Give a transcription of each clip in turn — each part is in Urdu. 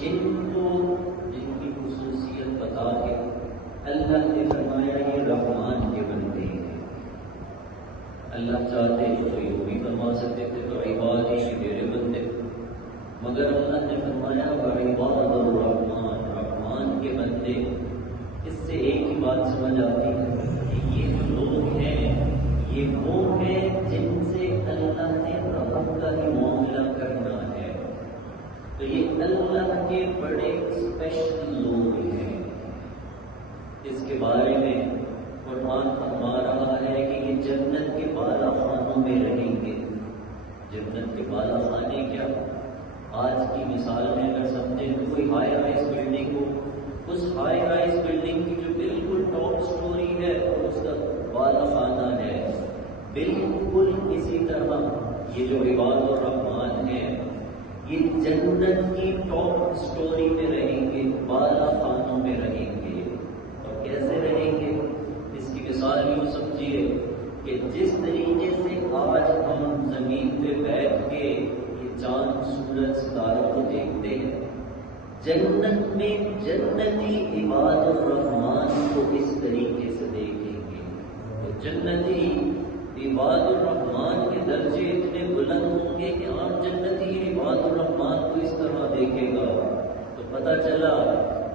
جن کی خصوصیت بتا کے اللہ نے فرمایا یہ رحمان کے بندے ہیں. اللہ چاہتے تو یوں بھی فرما سکتے تھے تو عباد ہی میرے بندے، مگر اللہ نے فرمایا وعباد الرحمان، رحمان کے بندے. اس سے ایک ہی بات سمجھ آتی ہے کہ یہ جو لوگ ہیں یہ وہ ہیں جن سے اللہ نے رحمت کا ہی معاملہ کرنا ہے. تو یہ اللہ کے بڑے اسپیشل لوگ ہیں. اس کے بارے میں قرآن فرما رہا ہے کہ یہ جنت کے بالا خانوں میں رہیں گے. جنت کے بالا خانے کیا؟ آج کی مثال میں اگر سمجھیں تو کوئی ہائی رائز بلڈنگ ہو، اس ہائی رائز بلڈنگ کی جو بالکل ٹاپ سٹوری ہے اور اس کا بالا خانہ ہے، بالکل اسی طرح یہ جو عباد الرحمان ہے یہ جنت کی ٹاپ سٹوری میں رہیں گے، بالا خانوں میں رہیں گے. اور کیسے رہیں گے؟ اس کی مثال یوں سمجھیے کہ جس طریقے سے آج ہم زمین پہ بیٹھ کے یہ چاند سورج ستاروں کو دیکھتے ہیں، جنت میں جنتی عباد الرحمان کو اس طریقے سے دیکھیں گے. تو جنتی عباد الرحمان کے درجے اتنے بلند ہوں گے کہ عام جنتی عباد الرحمان کو اس طرح دیکھے گا تو پتہ چلا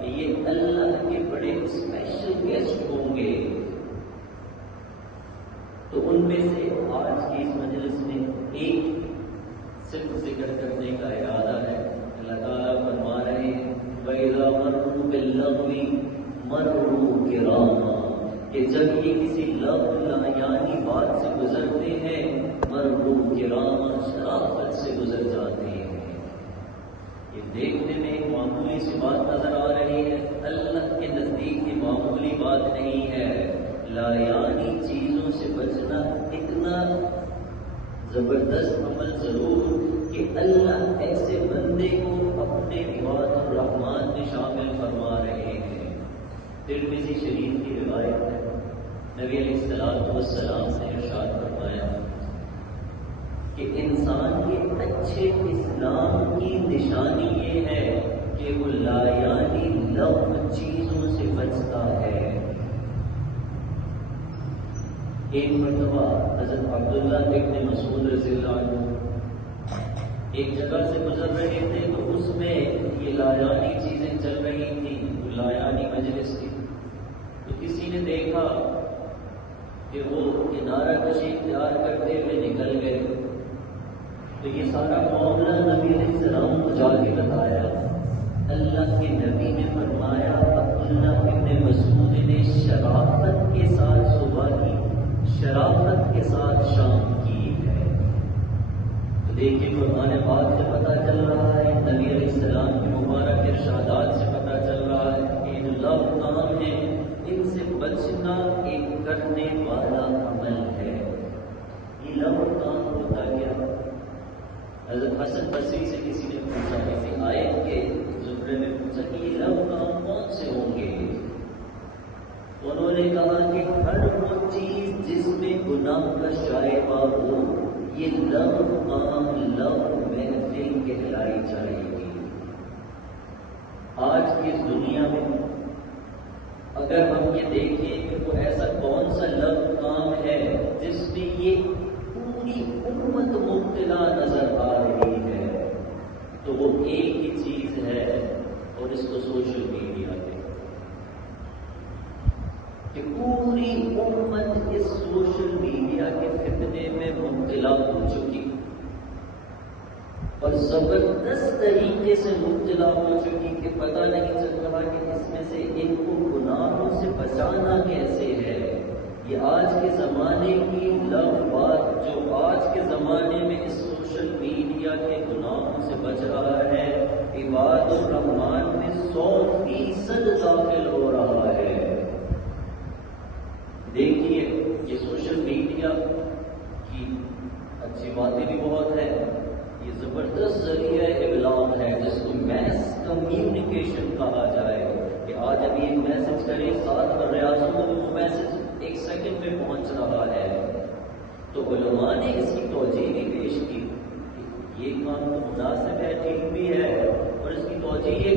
کہ یہ اللہ کے بڑے اسپیشل گیسٹ ہوں گے. تو ان میں سے آج کی اس مجلس میں ایک صرف ذکر کرنے کا ارادہ ہے. اللہ تعالیٰ فرما رہے ہیں وَإِذَا مَرُّوا بِاللَّغْوِ مَرُّوا كِرَامًا، کہ جب یہ کسی لغو یعنی بات سے گزرتے ہیں مَرُّوا كِرَامًا، شرافت سے گزر جاتے ہیں. یہ دیکھنے میں ایک معمولی سی بات نظر آ رہی ہے، اللہ کے نزدیک یہ معمولی بات نہیں ہے. لایانی چیزوں سے بچنا اتنا زبردست عمل ضرور کہ اللہ ایسے بندے کو اپنے عباد الرحمان میں شامل فرما رہے ہیں. ترمذی شریف کی روایت ہے، نبی علیہ السلام نے ارشاد فرمایا کہ انسان کے اچھے اسلام کی نشانی یہ ہے کہ وہ لایانی لغو چیزوں سے بچتا ہے. ایک مرتبہ حضرت عبداللہ ابن مسعود رضی اللہ عنہ ایک جگہ سے گزر رہے تھے تو اس میں یہ لایانی چیزیں چل رہی تھیں، لایانی مجلس تھی. تو کسی نے دیکھا کہ وہ کنارہ کشی اختیار کرتے ہوئے نکل گئے. تو یہ سارا معاملہ نبی علیہ السلام کو جا کے بتایا. اللہ کے نبی نے فرمایا عبداللہ ابن مسعود نے شرافت کے ساتھ صبح کی، شرافت کے ساتھ شام کی ہے. تو دیکھیے قرآن پاک سے پتہ چل رہا ہے، نبی علیہ السلام کے مبارک ارشادات سے پتہ چل رہا ہے کہ یہ جو لغو کام ہے ان سے بچنا ایک کرنے والا عمل ہے. یہ لغو کام ہوتا کیا؟ حضرت حسن بصری سے کسی نے پوچھا، کسی آیت کے زمرے میں پوچھا کہ یہ لغو کام کون سے ہوں گے؟ انہوں نے کہا کہ ہر وہ چیز جس میں گناہ کا شائبہ ہو یہ لغو کام، لغو محفل کہلائی جائے گی. آج کی اس دنیا میں اگر ہم یہ دیکھیں کہ وہ ایسا کون سا لغو کام ہے جس میں یہ پوری امت مبتلا نظر آ رہی ہے تو وہ ایک ہی چیز ہے اور اس کو سوشل میڈیا ہے کہ پوری امت اس سوشل میڈیا کے فتنے میں مبتلا ہو چکی اور زبردست طریقے سے مبتلا ہو چکی کہ پتہ نہیں چل رہا کہ اس میں سے ان کو گناہوں سے بچانا کیسے ہے. یہ آج کے زمانے کی لغو بات جو آج کے زمانے میں اس سوشل میڈیا کے گناہوں سے بچ رہا ہے، عباد الرحمان میں 100% داخل ہو رہا ہے. دیکھیے یہ سوشل میڈیا کی اچھی باتیں بھی بہت ہے، یہ زبردست ذریعہ ابلاغ ہے جس کو میس کمیونیکیشن کہا جائے کہ آج ابھی ایک میسج کرے 7 ریاضوں میں وہ میسج 1 سیکنڈ میں پہنچ رہا ہے. تو علماء نے اس کی توجیہ بھی پیش کی کہ یہ کام تو مناسب ہے، ٹھیک بھی ہے، اور اس کی توجیہ یہ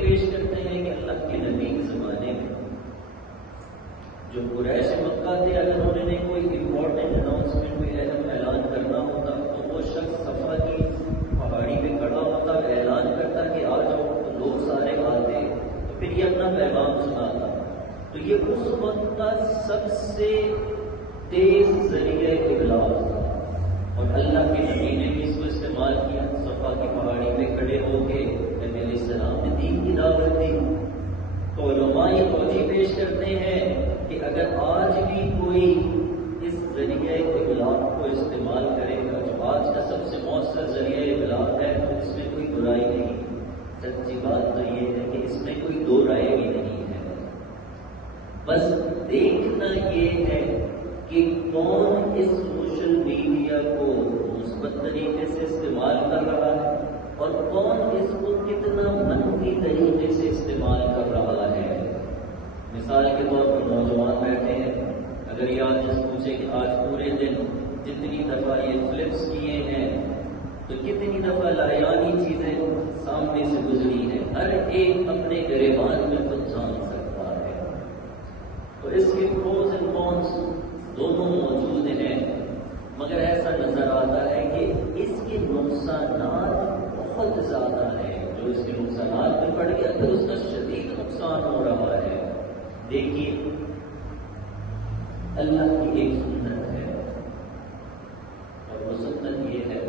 اپنا پیغام سنا تھا، تو یہ اس وقت کا سب سے تیز ذریعہ ابلاغ تھا، اور اللہ کے نبی نے بھی اس کو استعمال کیا۔ صفا کی پہاڑی پہ کھڑے ہو کے نبی علیہ السلام نے دین کی دعوت دی۔ تو علماء یہ توجہ پیش کرتے ہیں کہ اگر آج بھی کوئی اس ذریعہ ابلاغ کو استعمال کرے گا، جو آج کا سب سے مؤثر ذریعہ ابلاغ ہے، تو اس میں کوئی برائی نہیں۔ سچی بات تو یہ ہے کہ اس میں کوئی دو رائے بھی نہیں ہے، بس دیکھنا یہ ہے کہ کون اس سوشل میڈیا کو مثبت طریقے سے استعمال کر رہا ہے اور کون اس کو کتنا منفی طریقے سے استعمال کر رہا ہے۔ مثال کے طور پر نوجوان بیٹھے ہیں، اگر یہ آج پوچھے کہ آج پورے دن جتنی دفعہ یہ فلپس کیے ہیں تو کتنی دفعہ لایانی چیزیں سامنے سے گزری ہیں، ہر ایک اپنے گریبان میں کچھ جان سکتا ہے۔ تو اس کے پروز اینڈ کونس دونوں موجود ہیں، مگر ایسا نظر آتا ہے کہ اس کے نقصانات بہت زیادہ ہیں۔ جو اس کے نقصانات میں پڑ گیا تو اس کا شدید نقصان ہو رہا ہے۔ دیکھیے، اللہ کی ایک سنت ہے، اور وہ سنت یہ ہے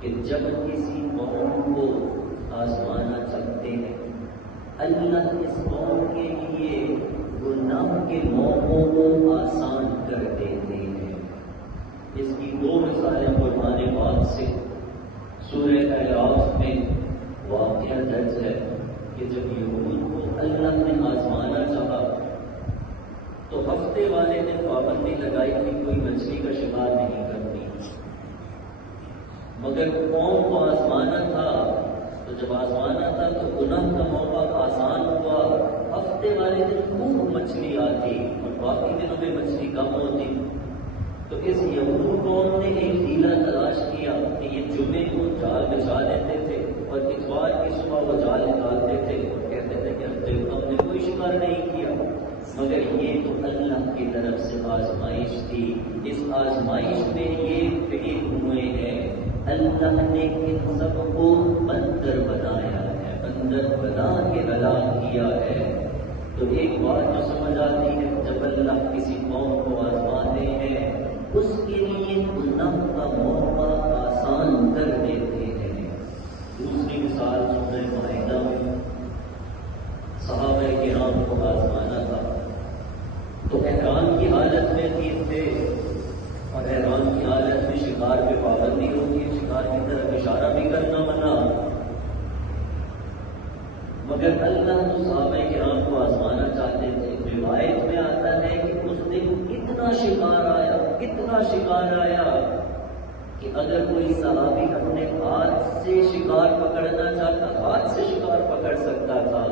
کہ جب کسی قوم کو آزمانا چاہتے ہیں، اللہ اس قوم کے لیے گناہ کے موقعوں کو آسان کر دیتے ہیں۔ اس کی دو مثالیں قرآن پاک سے سورہ اعراف میں واقعہ درج ہے کہ جب یہود کو اللہ نے آزمانا چاہا تو ہفتے والے نے پابندی لگائی کہ کوئی مچھلی کا شکار نہیں کرتی، مگر قوم کو آزمانا تھا، تو جب آزمانا تھا تو گناہ کا موقع آسان ہوا۔ ہفتے والے دن خوب مچھلی آتی اور باقی دنوں میں مچھلی کم ہوتی۔ تو اس یہود قوم نے ایک ہیلا تلاش کیا کہ یہ جمعے کو جال بچھا دیتے تھے اور اتوار کی صبح وہ جال نکالتے تھے اور کہتے تھے کہ ہم نے کوئی شکار نہیں کیا، مگر یہ تو اللہ کی طرف سے آزمائش تھی۔ اس آزمائش میں یہ فیل ہوئے ہیں، اللہ نے ان سب کو بندر بنایا ہے، بندر بنا کے ہلاک کیا ہے۔ تو ایک بات جو سمجھ آتی ہے، جب اللہ کسی قوم کو آزماتے ہیں اس کے لیے گناہ کا موقع آسان کر دیتے ہیں۔ دوسری مثال سورہ مائدہ میں صحابہ کرام کو آزمانا تھا، تو احرام کی حالت میں تھے اور احرام کی حالت میں شکار پہ پابندی ہوتی ہے، شکار کی طرف اشارہ بھی کرنا منع، مگر اللہ تو صحابہ کرام کو آزمانا چاہتے تھے۔ روایت میں آتا ہے کہ اس دن اتنا شکار آیا کہ اگر کوئی صحابی اپنے ہاتھ سے شکار پکڑنا چاہتا، ہاتھ سے شکار پکڑ سکتا تھا۔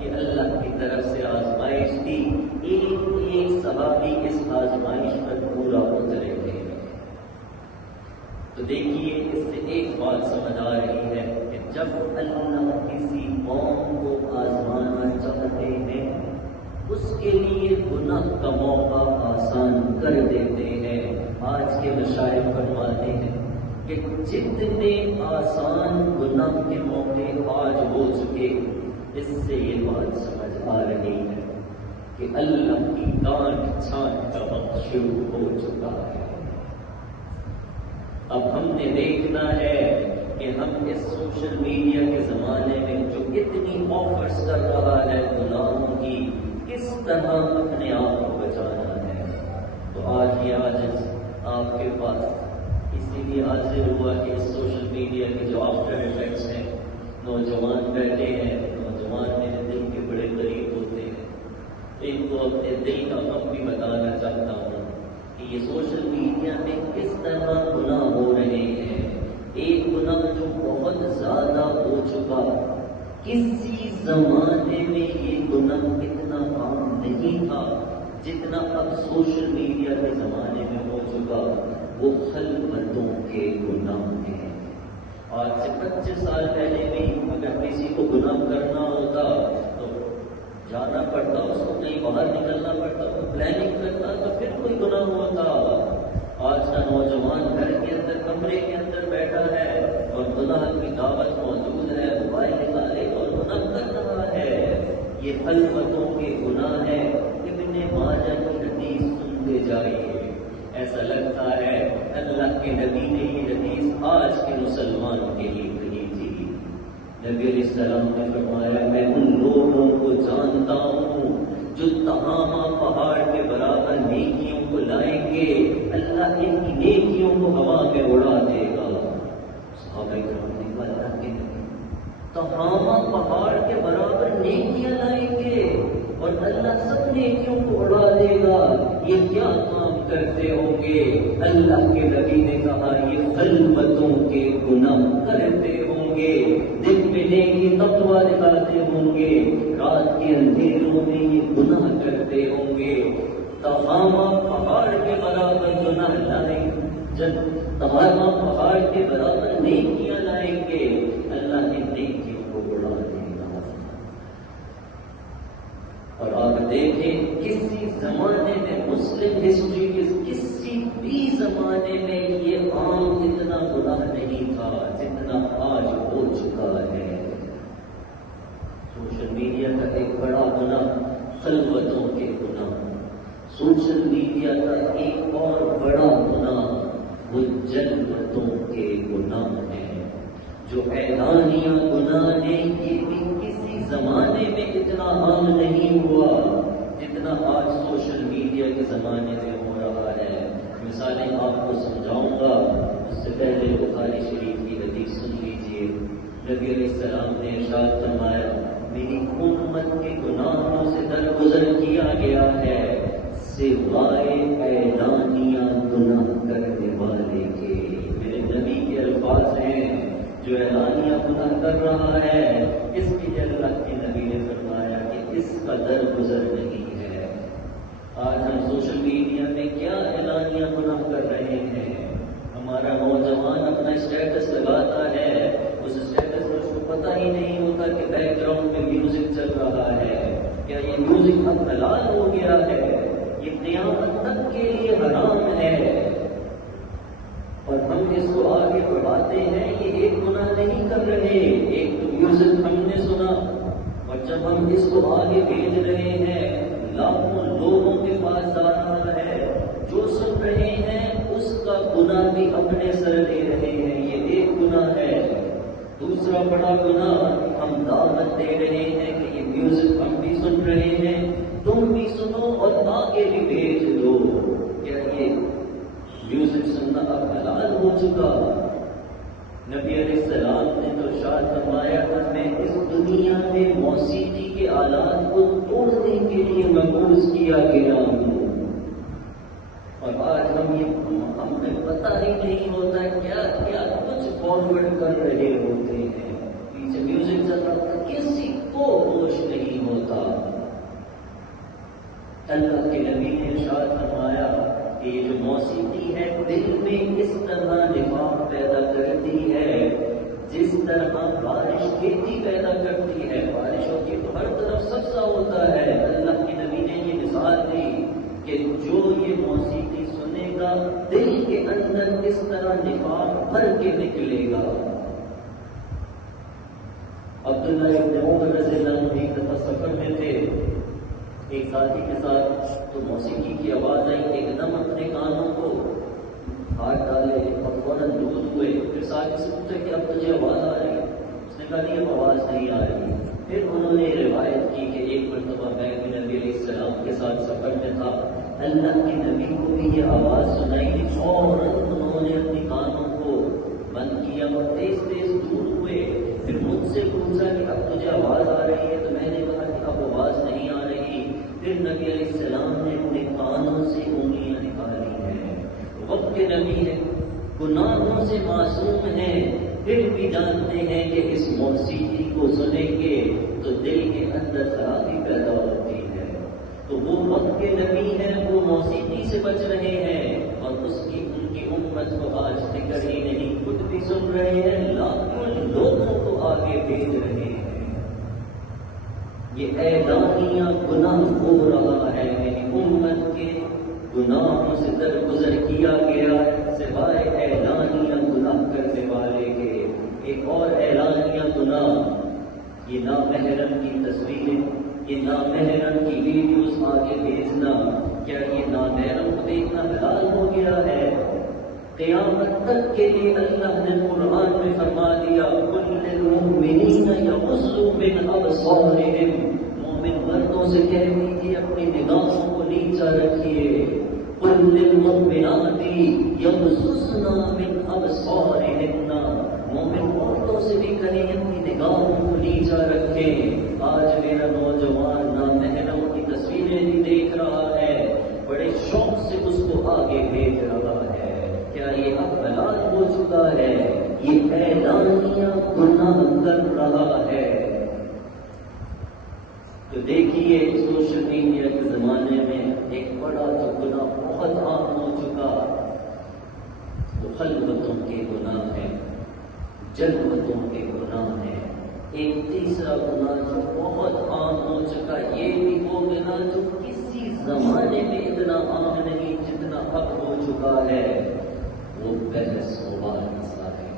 یہ اللہ کی طرف سے آزمائش تھی، ایک صحابی اس آزمائش پر پورا اترے تھے۔ تو دیکھیے، اس سے ایک بات سمجھ آ رہی ہے کہ جب اللہ کسی قوم کو آزمانا چاہتے ہیں اس کے لیے گناہ کا موقع آسان کر دیتے ہیں۔ آج کے مشائخ فرماتے ہیں کہ جتنے آسان گناہ کے موقع آج ہو چکے، اس سے یہ بات سمجھ آ رہی ہے کہ اللہ کی کاٹ چھانٹ کا وقت شروع ہو چکا ہے۔ اب ہم نے دیکھنا ہے کہ ہم اس سوشل میڈیا کے زمانے میں جو اتنی آفرز کر رہا ہے گناہوں کی، کس طرح اپنے آپ کو بچانا ہے۔ تو آج یہ عاجز آپ کے پاس اسی لیے حاضر ہوا کہ اس سوشل میڈیا کے جو آفٹر افیکٹس ہیں، نوجوان بیٹھے ہیں، نوجوان میرے دل کے بڑے قریب ہوتے ہیں، ان کو اپنے دل کا غم بھی بتانا چاہتا ہوں کہ یہ سوشل میڈیا میں کس طرح گناہ ہو رہے ہیں۔ ایک گناہ جو بہت زیادہ ہو چکا، کسی زمانے میں یہ گناہ اتنا عام نہیں تھا جتنا اب سوشل میڈیا کے زمانے میں ہو چکا، وہ خلوتوں کے گناہ ہیں۔ آج سے 25 سال پہلے بھی اگر کسی کو گناہ کرنا ہوتا تو جانا پڑتا، اس کو کہیں باہر نکلنا پڑتا، تو پلاننگ کرتا تو پھر کوئی گناہ ہوتا۔ آج کا نوجوان گھر کے اندر کمرے کے اندر بیٹھا ہے اور گناہ کی دعوت موجود ہے، موبائل نکالے اور گناہ کر رہا ہے۔ یہ خلوتوں کے گناہ ہے۔ ابن ماجہ کی حدیث سنتے جائیے، ایسا لگتا ہے اللہ کے نبی نے یہ حدیث آج کے مسلمان کے لیے کہی تھی۔ نبی علیہ السلام نے فرمایا میں ان لوگوں کو جانتا ہوں جو تہامہ پہاڑ کے برابر نیکیوں کو لائیں گے، اللہ ان کی نیکیوں کو ہوا میں اڑا دے گا۔ صحابہ کرام نے کہا اللہ کے نبی تہامہ پہاڑ کے برابر نیکیاں لائیں گے اور اللہ سب نیکیوں کو اڑا دے گا، یہ کیا کام کرتے ہوں گے؟ اللہ کے نبی نے کہا یہ خلوتوں کے گناہ کرتے ہوں گے، دن میں نیکی تقویٰ دکھاتے ہوں گے، رات کے اندھیروں میں یہ گناہ کرتے ہوں گے۔ تہامہ پہاڑ کے برابر گناہ لائیں، جب تہامہ پہاڑ کے برابر نیکیاں لائیں گے، اللہ نے نیکیوں کو اڑا دے گا۔ اور آپ دیکھیں کسی زمانے میں مسلم ہسٹری کے کسی بھی زمانے میں یہ عام اتنا گناہ نہیں تھا جتنا آج ہو چکا ہے۔ سوشل میڈیا کا ایک بڑا گناہ خلوتوں کے گناہ، سوشل میڈیا کا ایک اور بڑا گناہ وہ جنتوں کے گناہ ہیں، جو اعلانیہ گناہ نے یہ بھی کسی زمانے میں اتنا عام نہیں ہوا جتنا آج سوشل میڈیا کے زمانے میں ہو رہا ہے۔ مثالیں آپ کو سمجھاؤں گا، اس سے پہلے بخاری شریف کی حدیث سن لیجیے۔ نبی علیہ السلام نے ارشاد فرمایا میری امت کے گناہوں سے درگزر کیا گیا ہے سوائے اعلانیہ گناہ کرنے والے کے۔ میرے نبی کے الفاظ ہیں، جو اعلانیہ گناہ کر رہا ہے اس کے لیے اللہ کے نبی نے فرمایا کہ اس کا درگزر نہیں ہے۔ آج ہم سوشل میڈیا میں کیا اعلانیہ گناہ کر رہے ہیں؟ ہمارا نوجوان اپنا اسٹیٹس لگاتا ہے، اس اسٹیٹس میں اس کو پتہ ہی نہیں ہوتا کہ بیک گراؤنڈ میں میوزک چل رہا ہے۔ کیا یہ میوزک اب حلال ہو گیا ہے؟ یہ قیامت تک کے لیے حرام ہے، اور ہم اس کو آگے بڑھاتے ہیں۔ یہ ایک گناہ نہیں کر رہے، ایک تو میوزک ہم نے سنا، اور جب ہم اس کو آگے بھیج رہے ہیں لاکھوں لوگوں کے پاس جا رہا ہے، جو سن رہے ہیں اس کا گناہ بھی اپنے سر لے رہے ہیں، یہ ایک گناہ ہے۔ دوسرا بڑا گناہ ہم دعوت دے رہے ہیں کہ یہ میوزک ہم بھی سن رہے ہیں، تم بھی سنو اور آگے بھی بھیج دو۔ کیا یہ میوزک سننا اب حلال ہو چکا؟ نبی علیہ السلام نے تو ارشاد فرمایا کہ میں اس دنیا میں موسیقی کے آلات کو توڑنے کے لیے مبعوث کیا گیا ہوں، اور آج ہمیں پتہ ہی نہیں ہوتا کیا کیا کچھ فارورڈ کر رہے ہوتے ہیں، پیچھے میوزک چل رہا تھا، کسی کو ہوش نہیں ہوتا۔ اللہ کے نبی نے ارشاد فرمایا کہ یہ جو موسیقی ہے دل میں اس طرح نفاق پیدا کرتی ہے جس طرح بارش کھیتی پیدا کرتی ہے۔ بارش ہوتی ہے تو ہر طرف سبزہ ہوتا ہے، اللہ کے نبی نے یہ مثال دی کہ جو یہ موسیقی سنے گا دل کے اندر اس طرح نفاق بھر کے نکلے گا۔ عبداللہ ابن عمر رضی اللہ عنہ ایک دفعہ سفر میں تھے، ایک ساتھی کے ساتھ، تو موسیقی کی آواز آئی، ایک دم اپنے کانوں کو ہاتھ ڈالے اور فوراً دور ہوئے۔ پھر ساتھی سے پوچھا کہ اب تجھے آواز آ رہی ہے؟ اس نے کہا نہیں اب آواز نہیں آ رہی۔ پھر انہوں نے روایت کی کہ ایک مرتبہ میں بھی نبی علیہ السلام کے ساتھ سفر میں تھا، اللہ کے نبی کو بھی یہ آواز سنائی، فوراً انہوں نے اپنے کانوں کو بند کیا اور تیز تیز دور ہوئے۔ پھر مجھ سے پوچھا کہ اب تجھے آواز آ رہی ہے؟ تو میں نے کہا کہ اب آواز نہیں آ رہی۔ پھر نبی علیہ السلام نے اپنے کانوں سے انگلیاں نکالی ہیں، وقت کے نبی ہے، گناہوں سے معصوم ہیں، پھر بھی جانتے ہیں کہ اس موسیقی کو سنیں گے تو دل کے اندر خرابی پیدا ہوتی ہے۔ تو وہ وقت کے نبی ہیں، وہ موسیقی سے بچ رہے ہیں، اور ان کی امت کو آج فکر ہی نہیں، خود بھی سن رہے ہیں، لاکھوں لوگوں کو آگے بھیج رہے ہیں۔ یہ اعلانیہ گناہ ہو رہا ہے، میری امت کے گناہوں سے درگزر کیا گیا ہے سوائے اعلانیہ گناہ کرنے والے کے۔ ایک اور اعلانیہ گناہ، یہ نامحرم کی تصویریں، یہ نامحرم کی ویڈیوز آگے بھیجنا، کیا یہ نامحرم کو دیکھنا حلال ہو گیا ہے؟ قیامت تک کے لیے اللہ نے قرآن میں فرما دیا قُلْ لِلْمُؤْمِنِينَ يَغُضُّوا مِنْ أَبْصَارِهِمْ، مومن مردوں سے کہہ دیجیے اپنی نگاہوں کو نیچا رکھیے. قُلْ لِلْمُؤْمِنَاتِ يَغْضُضْنَ مِنْ أَبْصَارِهِنَّ، مومن عورتوں سے بھی کہیں اپنی نگاہوں کو نیچا رکھیں. آج میرا نوجوان نامحرم کی تصویریں بھی دیکھ رہا ہے، بڑے شوق سے اس کو آگے بھیج رہا ہے. کیا یہ اب حلال ہو چکا ہے؟ یہ اعلانیہ گناہ کر رہا ہے. تو دیکھیے سوشل میڈیا کے زمانے میں ایک بڑا جو گناہ بہت عام ہو چکا، وہ خلوتوں کے گناہ ہیں، جلوتوں کے گناہ ہیں. ایک تیسرا گناہ جو بہت عام ہو چکا، یہ بھی وہ گناہ جو کسی زمانے میں اتنا عام نہیں جتنا اب ہو چکا ہے، وہ بحث و مباحثہ ہے.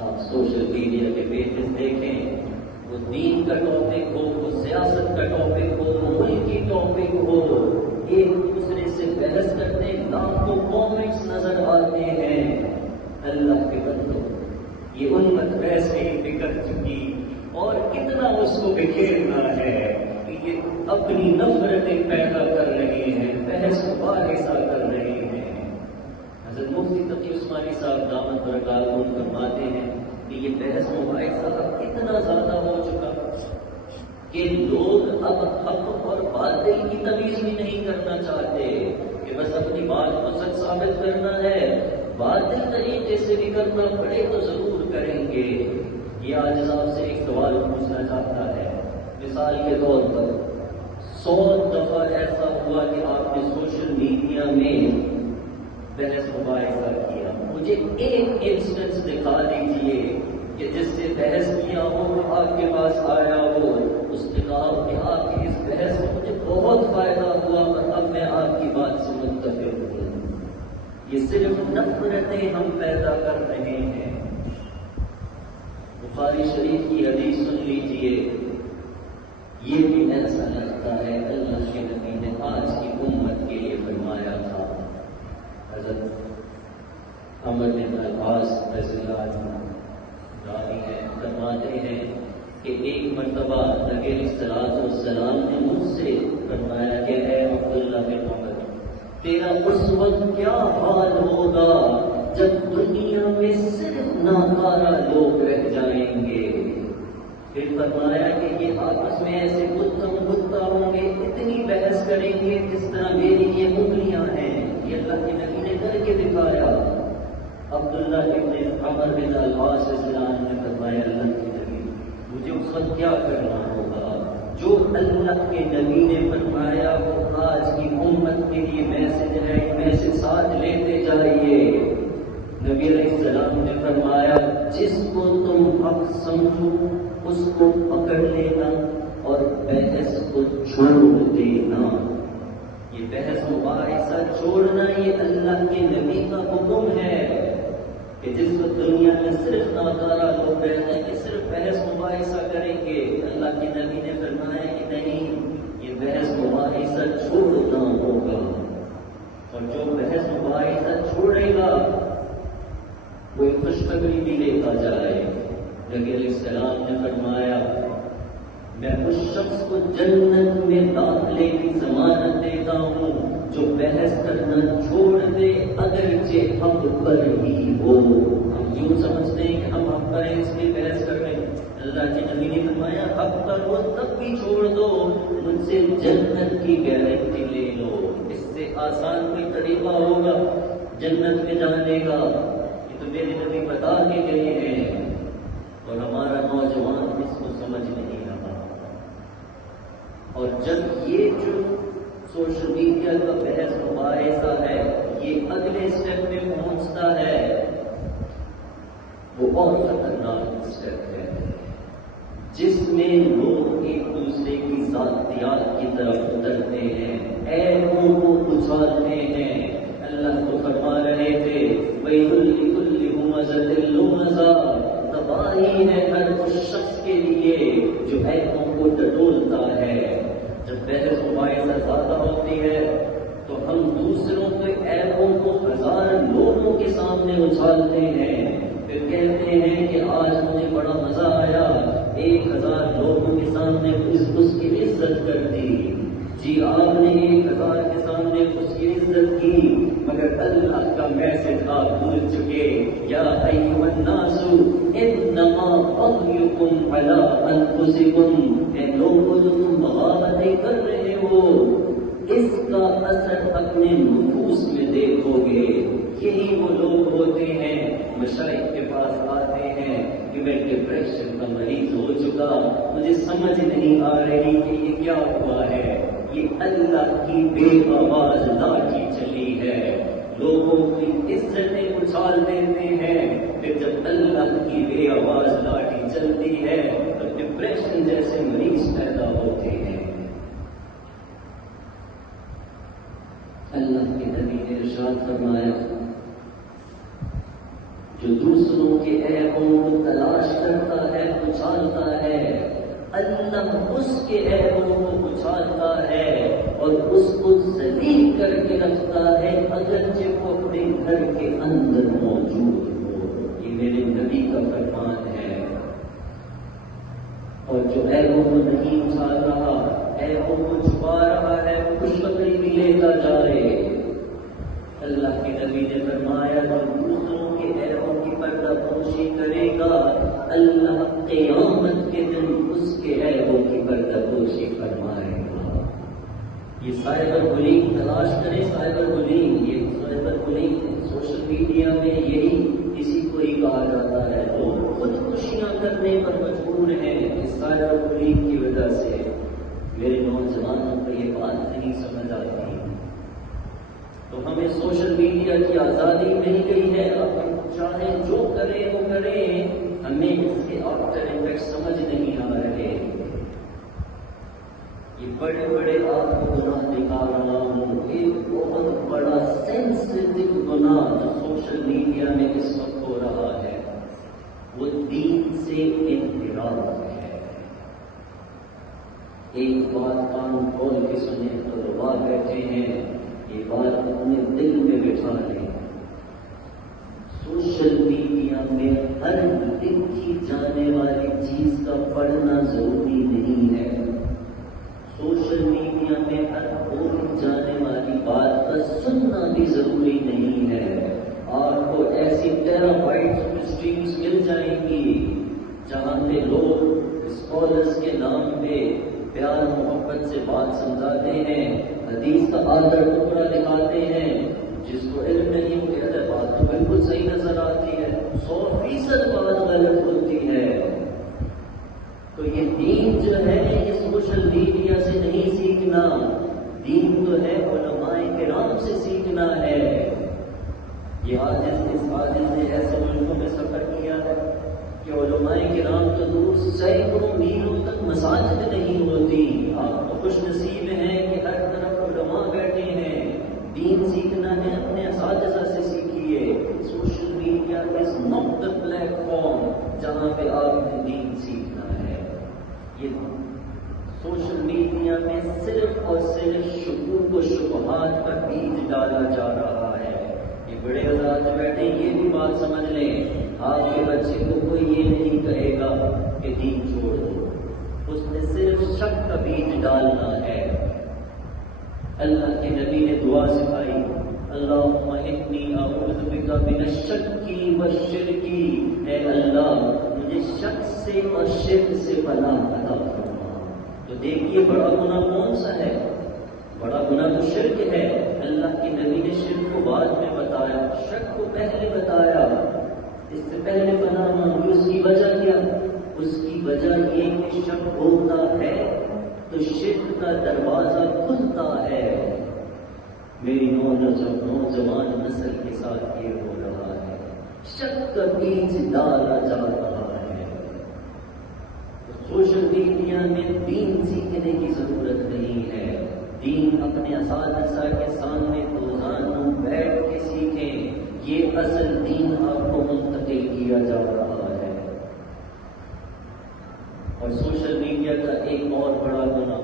آپ سوشل میڈیا کے پیجز دیکھیں، وہ دین کا ٹاپک ہو، وہ سیاست کا ٹاپک ہو، وہ ملکی ٹاپک ہو، ایک دوسرے سے بحث کرتے لاکھوں کامنٹس نظر آتے ہیں. اللہ کے بندو، یہ امت ویسے ہی بگڑ چکی اور کتنا اس کو بکھیرنا ہے کہ یہ اپنی نفرتیں پیدا کر رہی ہیں، بحث مباحثہ کر رہی ہیں. حضرت مفتی تقی عثمانی صاحب دامت برکاتہ فرماتے ہیں کہ یہ بحث مباحثہ اب اتنا زیادہ ہو چکا کہ لوگ اب حق اور باطل کی تمیز بھی نہیں کرنا چاہتے کہ بس اپنی بات کو سچ ثابت کرنا ہے، باطل طریقے سے بھی کرنا پڑے تو ضرور کریں گے. یہ آج آپ سے ایک سوال پوچھنا چاہتا ہے. مثال کے طور پر 100 دفعہ ایسا ہوا کہ آپ نے سوشل میڈیا میں بحث مباحثہ کیا، مجھے ایک انسٹنس دکھا دیجیے کہ جس سے بحث کیا ہو، آپ کے پاس آیا ہو، اس نے کہا کہ آپ کی اس بحث سے مجھے بہت فائدہ ہوا اور اب میں آپ کی بات سے متفق ہوں. یہ صرف نفرتیں ہم پیدا کر رہے ہیں. بخاری شریف کی حدیث سن لیجئے، یہ بھی ایسا لگتا ہے اللہ کے نبی نے آج کی امت کے لیے فرمایا تھا. حضرت عمر بن العاص رضی اللہ عنہ راوی ہے، فرماتے ہیں کہ ایک مرتبہ نبی علیہ الصلوۃ والسلام نے مجھ سے فرمایا کہ اے عبداللہ بن عمر، تیرا اس وقت کیا حال ہوگا جب دنیا میں صرف ناکارہ لوگ رہ جائیں گے. پھر فرمایا کہ یہ آپس میں ایسے گتا ہوں گے، اتنی بحث کریں گے جس طرح میری یہ انگلیاں ہیں. یہ اللہ کے نبی نے کر کے دکھایا. عبداللہ ابن عمر بن العاص نے فرمایا اللہ کے نبی، مجھے اس وقت کیا کرنا ہوگا؟ جو اللہ کے نبی نے فرمایا وہ آج کی امت کے لیے میسج ہے، میسج ساتھ لیتے جائیے. نبی علیہ السلام نے فرمایا جس کو تم حق سمجھو اس کو پکڑ لینا اور بحث کو چھوڑ دینا. یہ بحث مباحثہ چھوڑنا یہ اللہ کے نبی کا حکم ہے کہ جس کو دنیا میں صرف ناکارہ لوگ رہتے ہیں، صرف بحث مباحثہ کریں گے. اللہ کے نبی نے فرمایا کہ نہیں، یہ بحث مباحثہ چھوڑنا ہوگا. اور جو بحث مباحثہ چھوڑے گا وہ خوشخبری بھی لیتا جائے. نبی علیہ السلام نے فرمایا میں اس شخص کو جنت میں داخلے کی ضمانت دیتا ہوں جو بحث کرنا چھوڑ دے اگرچہ حق پر ہی ہو. ہم یوں سمجھتے ہیں کہ ہم حق پر ہیں اس لیے بحث کر رہے ہیں. اللہ کے نبی نے فرمایا حق پر ہو تب بھی چھوڑ دو، مجھ سے جنت کی گارنٹی لے لو. اس سے آسان کوئی طریقہ ہوگا جنت میں جانے کا؟ یہ تو میرے نبی بتا کے گئے ہیں اور ہمارا نوجوان اس کو سمجھ نہیں رہا. اور جب یہ جو سوشل میڈیا کا بحث مباحثہ ہے یہ اگلے اسٹیپ میں پہنچتا ہے، وہ اور خطرناک اسٹیپ ہے جس میں لوگ ایک دوسرے کی ذاتیات کی طرف اترتے ہیں، عیبوں کو اچھالتے ہیں. اللہ تو فرما رہے تھے وَيْلٌ لِكُلِّ هُمَزَةٍ لُمَزَةٍ، تباہی ہے ہر اس شخص کے لیے جو عیبوں کو ٹٹولتا ہے. جب بحث مباحثہ زیادہ ہوتی ہے تو ہم دوسروں کے عیبوں کو ہزار لوگوں کے سامنے اچھالتے ہیں، پھر کہتے ہیں کہ آج مجھے بڑا مزہ آیا، 1000 لوگوں کے سامنے اس کی عزت کر دی۔ جی آپ نے 1000 کے سامنے اس کی عزت کی، مگر اللہ کا میسج آپ بھول چکے۔ یا ایھا الناس انما بغیکم علی انفسکم، اے لوگوں جو تم بغاوتیں کر رہے ہو اس کا اثر اپنے نفوس میں دیکھو گے۔ یہی وہ لوگ ہوتے ہیں مشائخ کے پاس آتے ہیں کہ میں ڈپریشن کا مریض ہو چکا، مجھے سمجھ نہیں آ رہی کہ یہ کیا ہوا ہے۔ یہ اللہ کی بے آواز لاٹھی چلی ہے، لوگوں کی عزتیں اچھال دیتے ہیں، پھر جب اللہ کی بے آواز لاٹھی چلتی ہے تو ڈپریشن جیسے مریض پیدا ہوتے ہیں۔ اللہ کے نبی نے ارشاد فرمایا، جو دوسروں کے عیبوں کو تلاش کرتا ہے اچھالتا ہے، اللہ اس کے عیبوں کو اچھالتا ہے اور اس کو ذلیل کر کے رکھتا ہے اگرچہ وہ اپنے گھر کے اندر موجود ہو۔ یہ میرے نبی کا فرمان ہے۔ اور جو عیبوں کو نہیں اچھال رہا، عیبوں کو چھپا رہا ہے، خوشخبری بھی لیتا جائے۔ اللہ کے نبی نے فرمایا، جو دوسروں کے عیبوں کی پردہ پوشی کرے گا، اللہ قیامت کے دن اس کے عیبوں کی پردہ پوشی فرمائے گا۔ یہ سائبر بلینگ تلاش کریں، سائبر بلینگ، یہ سائبر بلینگ سوشل میڈیا میں یہی کسی کو ہی کہا جاتا ہے، لوگ خودکشیاں کرنے پر مجبور ہیں اس سائبر بلینگ کی وجہ سے۔ میرے نوجوانوں کو یہ بات نہیں سمجھ آتی، تو ہمیں سوشل میڈیا کی آزادی مل گئی ہے، اب ہم چاہیں جو کریں وہ کریں، ہمیں اس کے آفٹر افیکٹ سمجھ نہیں آ رہے۔ یہ بڑے بڑے آپ کو گناہ دکھا رہا ہوں، ایک بہت بڑا سینسٹیو گناہ جو سوشل میڈیا میں اس وقت ہو رہا ہے وہ دین سے انحراف ہے۔ ایک بات کان کھول کے سنیں تو دبا بیٹھے ہیں، یہ بات اپنے دل میں بٹھا لیں۔ سوشل میڈیا میں ہر لکھی جانے والی چیز کا پڑھنا ضروری نہیں ہے، سوشل میڈیا میں ہر بولی جانے والی بات کا سننا بھی ضروری نہیں ہے۔ آپ کو ایسی ٹیرا بائٹس کی اسٹریمز مل جائیں گی جہاں پہ لوگ اسکالرس کے نام پہ پیار محبت سے بات سمجھاتے ہیں، حدیث کا آدھا ٹکڑا دکھاتے ہیں، جس کو علم نہیں وہ کہتا ہے بات تو بالکل صحیح نظر آتی ہے، 100% بات غلط ہوتی ہے۔ تو یہ دین جو ہے یہ سوشل میڈیا سے نہیں سیکھنا، دین جو ہے علماء کرام سے سیکھنا ہے۔ یہ اس عاجز نے ایسے ملکوں میں سفر کیا ہے کہ علماء کرام تو دور سینکڑوں میلوں تک مساجد نہیں ہوتی۔ آپ تو خوش نصیب ہیں کہ ہر طرف علماء بیٹھے ہیں، دین سیکھنا ہے اپنے اساتذہ سے سیکھیے۔ Social media is not the platform جہاں پہ آپ نے دین سیکھنا ہے۔ یہ سوشل میڈیا میں صرف اور صرف شکوک و شبہات کا بیج ڈالا جا رہا ہے۔ یہ بڑے حضرات بیٹھے یہ بھی بات سمجھ لیں، آپ کے بچے کو کوئی یہ نہیں کہے گا کہ دین چھوڑ دو، اس نے صرف شک کا بیج ڈالنا ہے۔ اللہ کے نبی نے دعا سکھائی، اللہم انی اعوذ بک من الشک والشرک، اے اللہ مجھے شک سے اور شرک سے پناہ عطا فرما۔ تو دیکھیے بڑا گناہ کون سا ہے؟ بڑا گناہ تو شرک ہے۔ اللہ کے نبی نے شرک کو بعد میں بتایا، شک کو پہلے بتایا، اس سے پہلے پناہ مانگی۔ اس کی وجہ کیا؟ اس کی وجہ یہ کہ شک ہوتا ہے تو شرک کا دروازہ کھلتا ہے۔ میری نوجوان نسل کے ساتھ یہ ہو رہا ہے، شک کا بیج ڈالا جا رہا ہے۔ سوشل میڈیا میں دین سیکھنے کی ضرورت نہیں ہے، دین اپنے اساتذہ کے سامنے روزانہ بیٹھ کے سیکھیں، یہ اصل دین آپ کو منتقل کیا جا رہا ہے۔ اور سوشل میڈیا کا ایک اور بڑا گناہ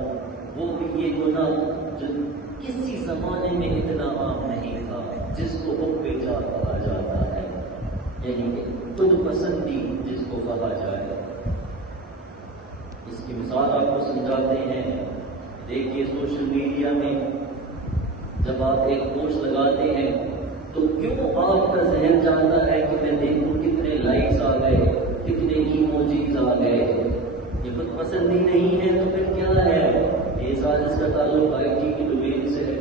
وہ بھی یہ گناہ جو کسی زمانے میں اتنا عام نہیں تھا، جس کو حب چار کہا جاتا ہے، یعنی کہ خود پسندی جس کو کہا جائے۔ اس کی مثال آپ کو سمجھاتے ہیں۔ دیکھیے سوشل میڈیا میں جب آپ ایک پوسٹ لگاتے ہیں تو کیوں آپ کا ذہن چاہتا ہے کہ میں دیکھوں کتنے لائکس آ گئے، کتنے ایموجیز آ گئے؟ یہ خود پسندی نہیں ہے تو پھر کیا ہے؟ یہ سازش کا تعلق آئی ٹی کی ڈومین سے ہے۔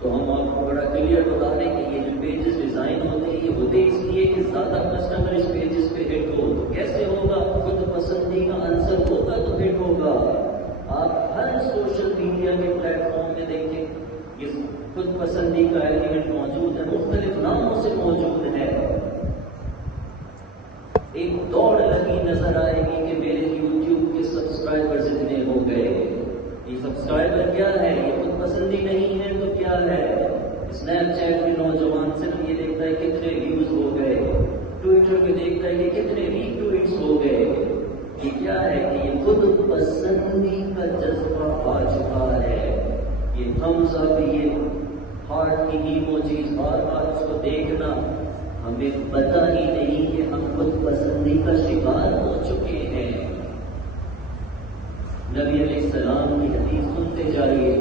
تو ہم آپ کو بڑا کلیئر بتا دیں کہ یہ جو پیجز ڈیزائن ہوتے ہیں یہ ہوتے اس لیے کہ زیادہ کسٹمر اس پیجز پہ ہٹ ہو۔ تو کیسے ہوگا؟ خود پسندی کا عنصر ہوگا تو ہٹ ہوگا۔ آپ ہر سوشل میڈیا کے پلیٹ فارم میں دیکھیں کہ خود پسندی کا ایلیمنٹ موجود ہے، مختلف ناموں سے موجود ہے۔ ایک دوڑ لگی نظر آئے گی کہ میرے یوٹیوب کے سبسکرائبر اتنے ہو گئے۔ یہ سبسکرائبر کیا ہے؟ یہ خود پسندی نہیں ہے تو کیا ہے؟ اسنیپ چیٹ میں نوجوان صرف یہ دیکھتا ہے کتنے ویوز ہو گئے، ٹویٹر میں دیکھتا ہے کہ کتنے ری ٹویٹس ہو گئے۔ یہ کیا ہے کہ یہ خود پسندی کا جذبہ آ چکا ہے۔ یہ تھمز اپ، یہ ہارٹ کی ایموجیز، بار بار اس کو دیکھنا، ہمیں پتہ ہی نہیں کہ ہم خود پسندی کا شکار ہو چکے ہیں۔ نبی علیہ السلام کی حدیث سنتے جائیے۔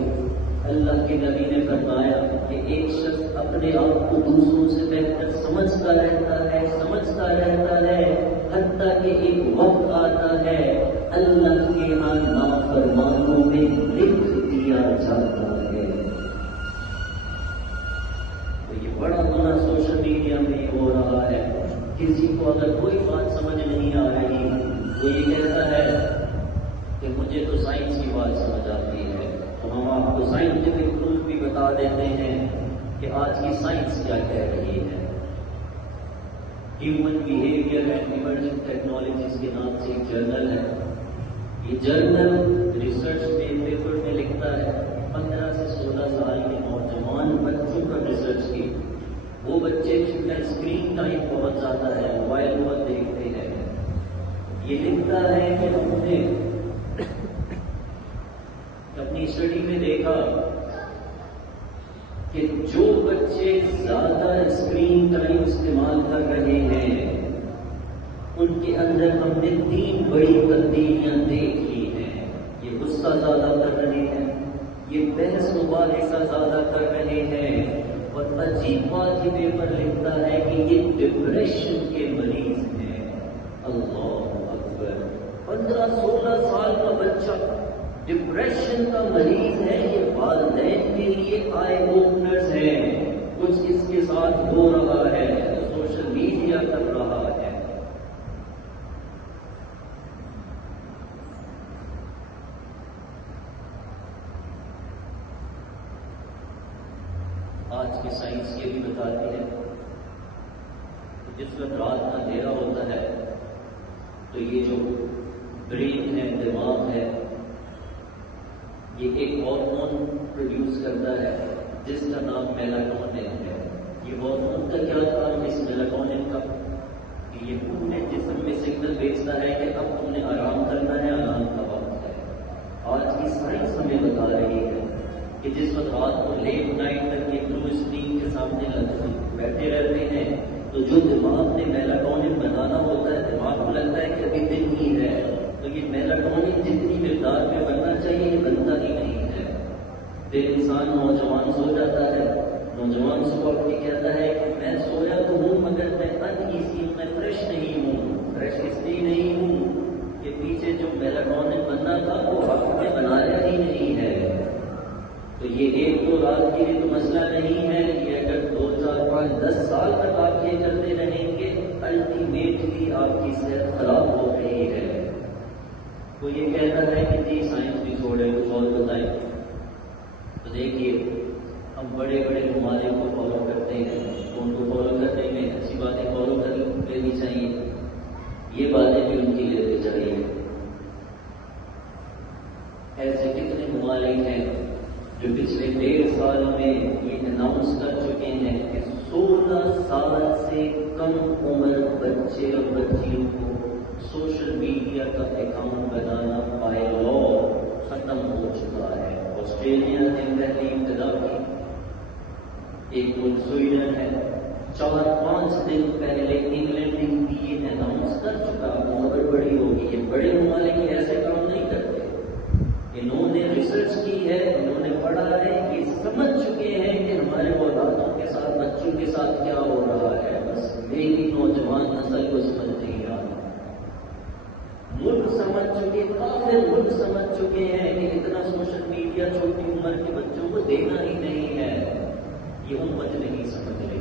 اللہ کے نبی نے فرمایا کہ ایک شخص اپنے آپ کو دوسروں سے بہتر سمجھتا رہتا ہے حتیٰ کہ ایک وقت آتا ہے اللہ کے ہاں نافرمانوں میں لکھ دیا جاتا ہے۔ تو یہ بڑا گناہ سوشل میڈیا میں ہو رہا ہے۔ کسی کو اگر کوئی بات سمجھ نہیں آ رہی تو یہ کہتا ہے کہ مجھے تو سائنس کی بات سمجھ آتی ہے، تو ہم آپ کو سائنٹیفک پروف بھی بتا دیتے ہیں کہ آج کی سائنس کیا کہہ رہی ہے۔ Human behaviour and emerging technologies کے نام سے ایک جرنل ہے۔ یہ جرنل ریسرچ میں پیپر میں لکھتا ہے 15 سے 16 سال کے نوجوان بچوں پر ریسرچ کی۔ وہ بچے جن کا اسکرین ٹائم بہت زیادہ ہے، موبائل بہت دیکھتے ہیں۔ یہ لکھتا ہے کہ ہم نے اپنی اسٹڈی میں دیکھا کہ جو بچے زیادہ اسکرین ٹائم استعمال کر رہے ہیں ان کے اندر ہم نے 3 بڑی تبدیلیاں دیکھ لی ہیں۔ یہ غصہ زیادہ کر رہے ہیں، یہ بحث مباحثہ زیادہ کر رہے ہیں، اور عجیب بات یہ پیپر لکھتا ہے کہ یہ ڈپریشن کے مریض ہیں۔ اللہ اکبر! 15-16 سال کا بچہ ڈپریشن کا مریض ہے۔ یہ والدین کے لیے آئی اوپنرز ہیں۔ کچھ اس کے ساتھ ہو رہا ہے، سوشل میڈیا کر رہا ہے۔ آج کی سائنس یہ بھی بتاتی ہے کہ جس وقت رات کا اندھیرا ہوتا ہے تو یہ جو برین ہے، دماغ ہے، یہ ایک ہارمون پروڈیوس کرتا ہے جس کا نام میلاٹونن ہے۔ یہ ہارمون کا کیا کام ہے اس میلاٹونن کا؟ کہ یہ پورے جسم میں سگنل بھیجتا ہے کہ اب تم نے آرام کرنا ہے، آرام کا وقت ہے۔ آج کی سائنس ہمیں بتا رہی ہے کہ جس وقت رات کو لیٹ نائٹ تک یہ بلو اسکرین کے سامنے بیٹھے رہتے ہیں تو جو دماغ نے میلاٹونن بنانا ہوتا ہے، دماغ کو لگتا ہے کہ ابھی دن ہی ہے، تو یہ میلاٹونن جتنی مقدار میں بننا چاہیے یہ بنتا ہی نہیں ہے۔ پھر انسان نوجوان سو جاتا ہے، نوجوان صبح اٹھ کے کہتا ہے کہ میں سویا تو ہوں مگر میں انایزی، میں فریش نہیں ہوں۔ فریش اس لیے نہیں ہوں کہ پیچھے جو میلاٹونن بننا تھا وہ وقت میں بنایا ہی نہیں ہے۔ تو یہ ایک دو رات کے لیے تو مسئلہ نہیں ہے، یہ اگر 2 4 5 10 سال تک آپ یہ کرتے رہیں گے الٹیمیٹلی آپ کی صحت خراب ہو رہی ہے۔ تو یہ کہتا ہے کہ جی سائنس بھی چھوڑے، کچھ اور بتائیں۔ تو دیکھیے ہم بڑے بڑے ممالک کو فالو کرتے ہیں، تو ان کو فالو کرنے میں اچھی باتیں فالو کر لینی چاہیے، یہ باتیں بھی ان کی لیتے چاہیے۔ ایسے کتنے ممالک ہیں جو پچھلے 1.5 سال میں یہ اناؤنس کر چکے ہیں کہ 16 سال سے کم عمر بچے اور بچیوں کو سوشل میڈیا کا اکاؤنٹ بنانا بائی لا ختم ہو چکا ہے۔ آسٹریلیا نے پہلی ابتدا کی، ایک ملک سویڈن ہے، 4-5 دن پہلے انگلینڈ نے یہ اناؤنس کر چکا، خبر بڑی ہوگی۔ یہ بڑے ممالک ایسے کام نہیں کرتے، انہوں نے ریسرچ کی ہے، انہوں نے پڑھا ہے، یہ سمجھ چکے ہیں کہ ہمارے اولادوں کے ساتھ، بچوں کے ساتھ کیا ہو رہا ہے، بس میری نوجوان نسل کو سمجھ نہیں آ رہا۔ ملک سمجھ چکے، کافی ملک سمجھ چکے ہیں کہ اتنا سوشل میڈیا چھوٹی عمر کے بچوں کو دینا ہی نہیں ہے، یہ امت نہیں سمجھ رہی۔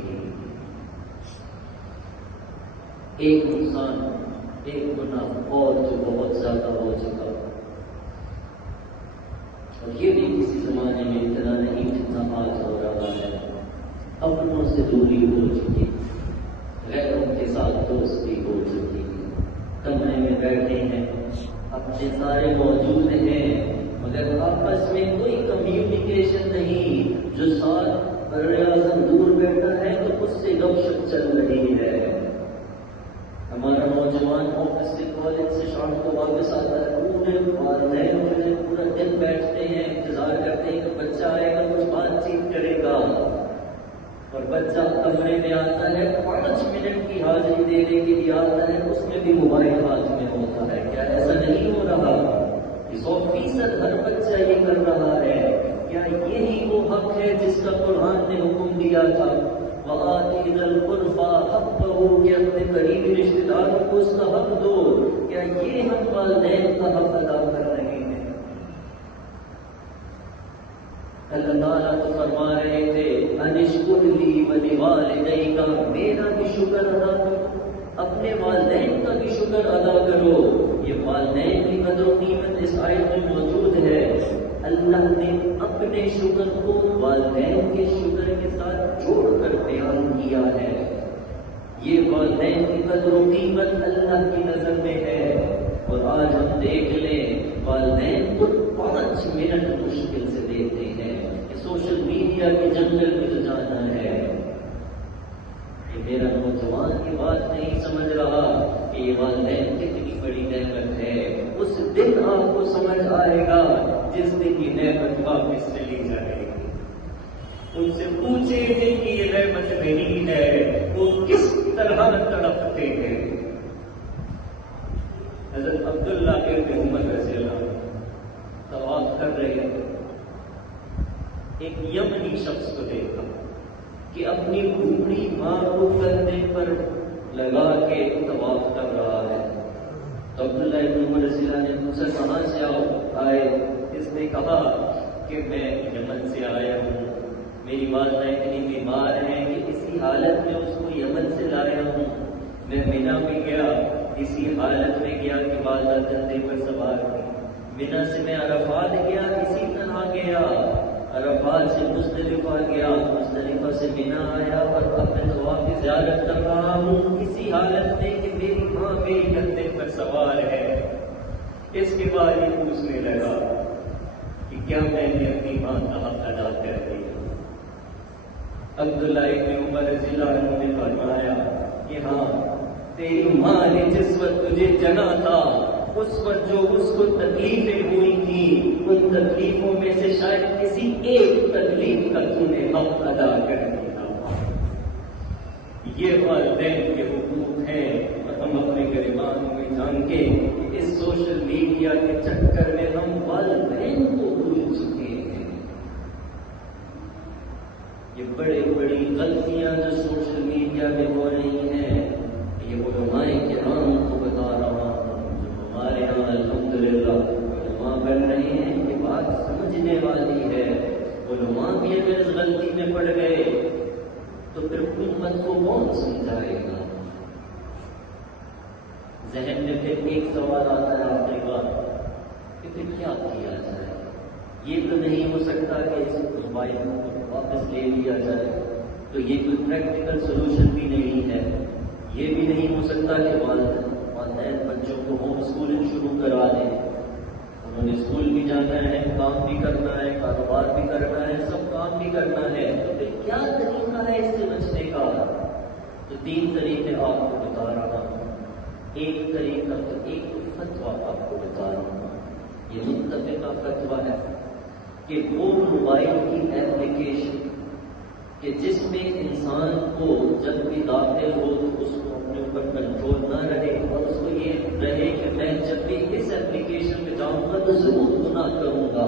ایک نقصان، ایک گناہ اور جو بہت زیادہ ہو چکا، اور یہ بھی کسی زمانے میں اتنا نہیں جتنا آج ہو رہا ہے۔ اپنوں سے دوری ہو چکی، غیروں کے ساتھ دوستی ہو چکی، کمرے میں بیٹھے ہیں، اپنے سارے موجود ہیں، مگر آپس میں کوئی کمیونیکیشن نہیں۔ جو ساتھ براعظم دور بیٹھا ہے تو اس سے گپ شپ چل رہی ہے۔ ہمارا نوجوان آفس سے، کالج سے شام کو واپس آتا ہے، پورے والدین پورا دن بیٹھتے ہیں، انتظار کرتے ہیں کہ بچہ آئے گا، کچھ بات چیت کرے گا، اور بچہ کمرے میں آتا ہے، 5 منٹ کی حاضری دینے کے لیے آتا ہے، اس میں بھی موبائل ہاتھ میں ہوتا ہے۔ کیا ایسا نہیں ہو رہا؟ 100% ہر بچہ یہ کر رہا ہے۔ کیا یہی وہ حق ہے جس کا قرآن نے حکم دیا تھا؟ وَآتِ ذَا الْقُرْبَى حَقَّهُ، کہ اپنے قریبی رشتے داروں کو اس کا حق دو۔ کیا یہ ہم والدین کا حق ادا کر رہے ہیں؟ اللہ تعالیٰ تو فرما رہے تھے ان اشکر لی ولوالدیک، میرا بھی شکر ادا کرو، اپنے والدین کا بھی شکر ادا کرو۔ یہ والدین کی قدر و قیمت اس آیت میں موجود ہے۔ اللہ نے اپنے شکر کو والدین کے شکر کے ساتھ جوڑ کر بیان کیا ہے۔ یہ والدین کی قدر و قیمت اللہ کی نظر میں ہے، اور آج ہم دیکھ لیں والدین کو 5 منٹ مشکل سے دیتے ہیں کہ سوشل میڈیا کے جنگل میں تو جانا ہے۔ یہ میرا نوجوان کی بات نہیں سمجھ رہا کہ یہ والدین کتنی بڑی نعمت ہے۔ اس دن آپ کو سمجھ آئے گا جس دن یہ نعمت واپس چلی جائے گی۔ ان سے پوچھے تھے کہ یہ نعمت میری ہے، وہ کس طرح تڑپتے ہیں۔ حضرت عبداللہ ابن عمر رضی اللہ عنہ طواف کر رہے تھے، ایک یمنی شخص کو دیکھا کہ اپنی بوڑھی ماں کو کندھے پر لگا کے طواف کر رہا ہے۔ تو عبداللہ ابن عمر رضی اللہ نے پوچھا کہاں سے آئے؟ اس نے کہا کہ میں یمن سے آیا ہوں، میری والدہ اتنی بیمار ہیں کہ اسی حالت میں اس کو یمن سے لایا ہوں۔ میں مینا میں گیا، اسی حالت میں گیا کہ والدہ کندھے پر سوار تھی۔ مینا سے میں عرفات گیا، اسی طرح گیا، عرفات سے مزدلفہ گیا، مزدلفہ سے مینا آیا، اور اب میں طواف کی زیارت کر رہا ہوں اسی حالت میں کہ میری ماں میری کندھے پر سوار ہے۔ اس کے بعد یہ پوچھنے لگا کہ کیا میں نے اپنی ماں کا حق ادا کر دیا؟ عبداللہ ابن عمر رضی اللہ عنہ نے فرمایا کہ ہاں، تیری ماں نے جس وقت تجھے جنا تھا، اس وقت جو اس کو تکلیفیں ہوئی تھی، ان تکلیفوں میں سے شاید کسی ایک تکلیف کا تو نے حق ادا کر دیا۔ یہ والدین کے حقوق ہیں، اور ہم اپنے گریبانوں میں جان کے اس سوشل میڈیا کے چکر میں ہم والدین کو بھول چکے ہیں۔ یہ بڑی غلطیاں جو سوشل میڈیا میں ہو رہی ہیں، یہ علماء کرام کو بتا رہا ہوں، جو ہمارے یہاں الحمدللہ علماء بن رہے ہیں، یہ بات سمجھنے والی ہے۔ علماء بھی اگر اس غلطی میں پڑ گئے تو پھر امت کو کون سمجھائے گا؟ ذہن میں پھر ایک سوال آتا ہے آخری بار کہ پھر کیا کیا جائے؟ یہ تو نہیں ہو سکتا کہ اس موبائل کو واپس لے لیا جائے، تو یہ کوئی پریکٹیکل سولوشن بھی نہیں ہے۔ یہ بھی نہیں ہو سکتا کہ والدین بچوں کو ہوم اسکولنگ شروع کرا دیں، انہوں نے اسکول بھی جانا ہے، کام بھی کرنا ہے، کاروبار بھی کرنا ہے، سب کام بھی کرنا ہے، تو پھر کیا طریقہ ہے اس سے بچنے کا؟ تو 3 طریقے آپ کو بتا رہا ہوں۔ ایک طریقہ تو ایک فتویٰ آپ کو بتا رہا ہوں، یہ متفقہ فتویٰ ہے، کہ وہ موبائل کی ایپلیکیشن کہ جس میں انسان کو جب بھی داخل ہو تو اس کو اپنے اوپر کنٹرول نہ رہے اور اس کو یہ رہے کہ میں جب بھی اس ایپلیکیشن میں جاؤں گا تو ضرور گناہ کروں گا.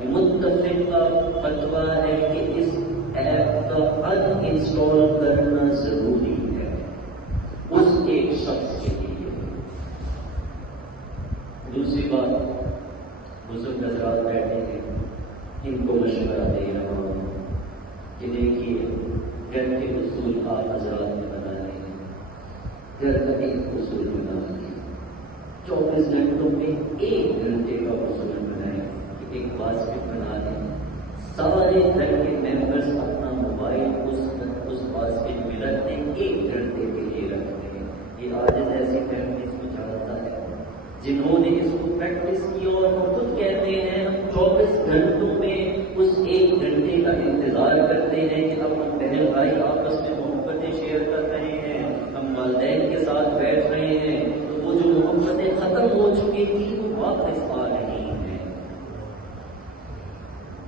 یہ متفق کا فتویٰ ہے کہ اس ایپ کا ان انسٹال کرنا ضروری ہے اس ایک شخص کے لیے. دوسری بات، بزرگ حضرات بیٹھے ہیں، ان کو مشورہ دے رہا ہوں کہ دیکھیے گھر کے اصول آپ حضرات نے بنا رہے ہیں. گھر کا ایک اصول بنا لیا، 24 گھنٹوں میں 1 گھنٹے کا اصول بنائے کہ ایک باسکٹ بنا لیں. سارے گھر کے ممبرس اپنا موبائل اس باسکٹ میں رکھ دیں، 1 گھنٹے کے لیے رکھ دیں. یہ آج ایسی فیملیز کو جانتا ہے جنہوں نے اس کو پریکٹس کی اور وہ خود کہتے ہیں ہم 24 گھنٹوں میں اس 1 گھنٹے کا انتظار کرتے ہیں کہ اب ہم بہن بھائی آپس میں محبتیں شیئر کر رہے ہیں، ہم والدین کے ساتھ بیٹھ رہے ہیں، تو وہ جو محبتیں ختم ہو چکی تھی وہ واپس آ رہی ہیں.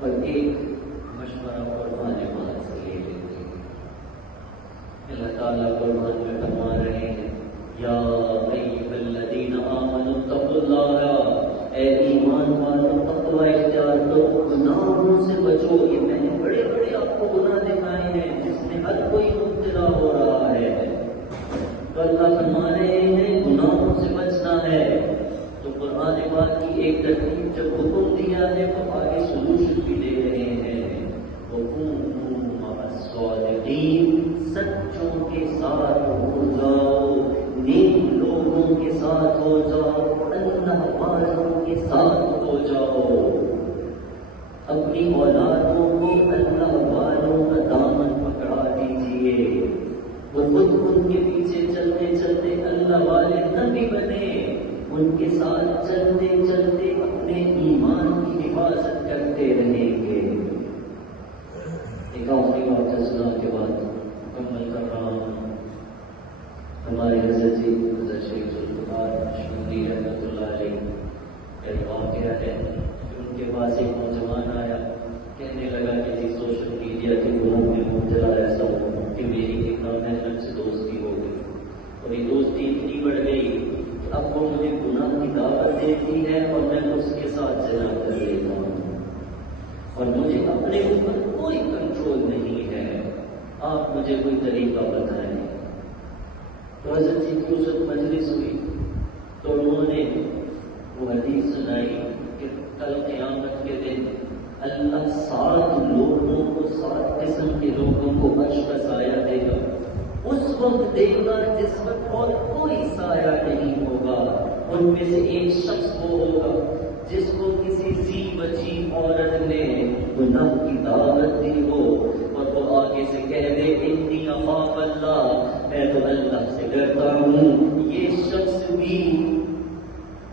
اور ایک مشورہ قرآن پاک سے لے لیتے ہیں. اللہ تعالیٰ قرآن میں فرما رہے ہیں یا ایھا الذین آمنوا اتقوا اللہ، اے ایمان والوں تقوی اختیار کرو، گناہوں سے بچو. یہ میں نے بڑے بڑے آپ کو گناہ دکھائے ہیں جس میں ہر کوئی مبتلا ہو رہا ہے، تو اللہ فرما رہے ہیں گناہوں سے بچنا ہے. تو قرآن پاک کی ایک ترتیب جب حکم دیا ہے تو آگے سلوشن بھی دے رہے ہیں. وَكُونُوا مَعَ الصَّادِقِينَ، سچوں کے ساتھ ہو جاؤ، نیک لوگوں کے ساتھ ہو جاؤ، اللہ والوں کے ساتھ ہو جاؤ. اپنی اولادوں کو اللہ والوں کا دامن پکڑا دیجیے. وہ خود ان کے پیچھے چلتے چلتے اللہ والے نہ بھی بنے، ان کے ساتھ چلتے چلتے اپنے ایمان کی حفاظت کرتے رہیں گے. ایک آخری واقعہ سنا کے بعد مکمل کر رہا ہوں. ہمارے حضرت جی حضرت شیخ ذوالفقار شمندی رحمۃ اللہ علیہ کا ایک واقعہ ہے کہ ان کے پاس ایک نوجوان آیا، کہنے لگا کہ جی سوشل میڈیا کے گروہ میں مبتلا ایسا ہو کہ میری ایک نامحرم سے دوستی ہو گئی اور یہ دوستی اتنی بڑھ گئی کہ اب وہ مجھے گناہ کی دعوت دیتی ہے اور میں اس کے ساتھ زنا کر لیتا ہوں اور مجھے اپنے اوپر کوئی کنٹرول نہیں ہے، آپ مجھے کوئی طریقہ بتائیں. تو حضرت جی کی اس وقت مجلس ہوئی تو انہوں نے وہ حدیث سنائی کہ کل قیامت کے دن اللہ 7 لوگوں کو، 7 قسم کے لوگوں کو عرش کا سایہ دے گا. اس وقت دے گا جس وقت اور کوئی سایہ نہیں ہوگا. ان میں سے ایک شخص وہ ہوگا جس کو کسی ذی بچی عورت نے گناہ کی دعوت دی ہو اور وہ آگے سے کہہ دے انی اخاف اللہ، میں تو اللہ سے ڈرتا ہوں. یہ شخص بھی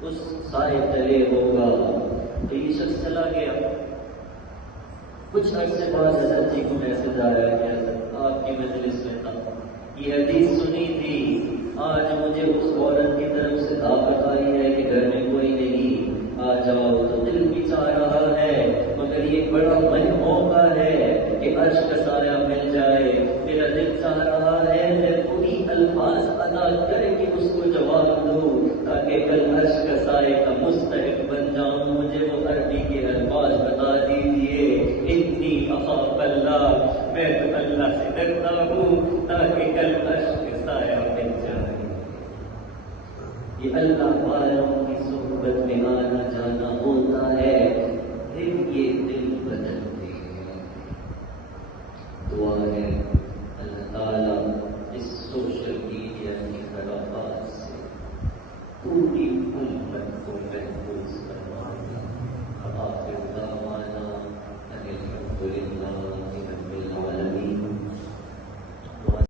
اس سائے تلے ہوگا. تو یہ شخص چلا گیا. کچھ عرصے بعد حضرت جی کو میسج آیا کہ آپ کی مجلس میں تھا، یہ حدیث سنی تھی، آج مجھے اس عورت کی طرف سے دعوت آئی ہے کہ گھر میں کوئی نہیں، آ جاؤ. تو دل بھی چاہ رہا ہے مگر یہ بڑا موقع ہے کہ عرش کا سایہ مل جائے. میرا دل چاہ رہا ہے میں کوئی الفاظ ادا کر کے اس کو جواب دوں تاکہ کل عرش کا سایہ کا مستحق بن جاؤں. مجھے وہ عربی کے الفاظ بتا دیجیے. اتنی اخاف اللہ، میں تو اللہ سے ڈرتا ہوں.